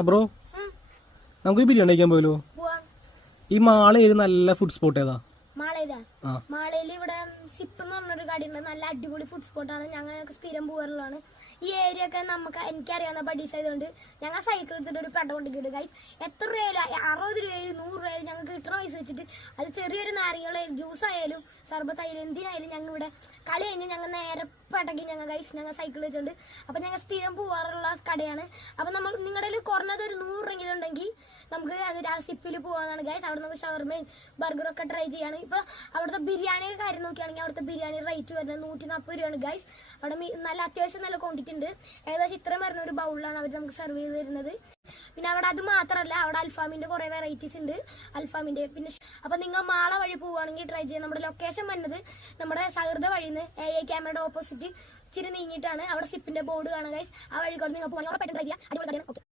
Bro നമുക്ക് ബിരിയാണി കഴിക്കാൻ പോയല്ലോ. ഈ മാളയിൽ നല്ല ഫുഡ് സ്പോട്ട് ഏതാ? മാളയിൽ ഇവിടെ സിപ്പ് എന്ന് പറഞ്ഞൊരു കടയുണ്ട്. നല്ല അടിപൊളി ഫുഡ് സ്പോട്ടാണ്. ഞങ്ങൾക്ക് സ്ഥിരം പോകാറുള്ളതാണ്. ഈ ഏരിയ ഒക്കെ എനിക്കറിയാവുന്ന ബഡീസ് ആയതുകൊണ്ട് ഞങ്ങൾ സൈക്കിൾ എടുത്തിട്ട് ഒരു പെട കൊണ്ടിട്ട് ഗൈസ്. എത്ര രൂപയിലും 60 രൂപയും 100 രൂപയും ഞങ്ങൾക്ക് കിട്ടണ പൈസ വെച്ചിട്ട് അത് ചെറിയൊരു നാരങ്ങളായാലും ജ്യൂസ് ആയാലും സർബത്തായാലും എന്തിനായാലും ഞങ്ങൾ ഇവിടെ കളി കഴിഞ്ഞ് ഞങ്ങൾ നേരെ പെടക്കി ഞങ്ങൾ സൈക്കിൾ വെച്ചിട്ടുണ്ട്. അപ്പൊ ഞങ്ങൾ സ്ഥിരം പോകാറുള്ള കടയാണ്. അപ്പൊ നമ്മൾ നിങ്ങളുടെ കുറഞ്ഞത് ഒരു 100 രൂപയെങ്കിലും ഉണ്ടെങ്കിൽ നമുക്ക് അത് ആ സിപ്പിൽ പോകാനാണ് ഗൈസ്. അവിടെ നമുക്ക് ഷവർമയും ബർഗറൊക്കെ ട്രൈ ചെയ്യാണ്. ഇപ്പൊ അവിടുത്തെ ബിരിയാണിയുടെ കാര്യം നോക്കുകയാണെങ്കിൽ അവിടുത്തെ ബിരിയാണി റേറ്റ് വരുന്നത് 140 രൂപയാണ് ഗൈസ്. അവിടെ നല്ല അത്യാവശ്യം നല്ല ക്വാണ്ടിറ്റി ഉണ്ട്. ഏകദേശം ഇത്രയും വരുന്ന ഒരു ബൗളിലാണ് അവർ നമുക്ക് സെർവ് ചെയ്ത് തരുന്നത്. പിന്നെ അവിടെ അത് മാത്രമല്ല, അവിടെ അൽഫാമിന്റെ കുറെ വെറൈറ്റീസ് ഉണ്ട്. അൽഫാമിന്റെ പിന്നെ അപ്പൊ നിങ്ങൾ മാള വഴി പോവുകയാണെങ്കിൽ ട്രൈ ചെയ്യാം. നമ്മുടെ ലൊക്കേഷൻ വരുന്നത് നമ്മുടെ സഹൃദ വഴിന്ന് AI ക്യാമറയുടെ ഓപ്പോസിറ്റ് ഇച്ചിരി നീങ്ങിയിട്ടാണ്. അവിടെ സിപ്പിന്റെ ബോർഡ് കാണാം ഗൈസ്. ആ വഴി കൊണ്ട് നിങ്ങൾ പോകണമെങ്കിൽ ട്രൈ ചെയ്യാം. അടിപൊളി.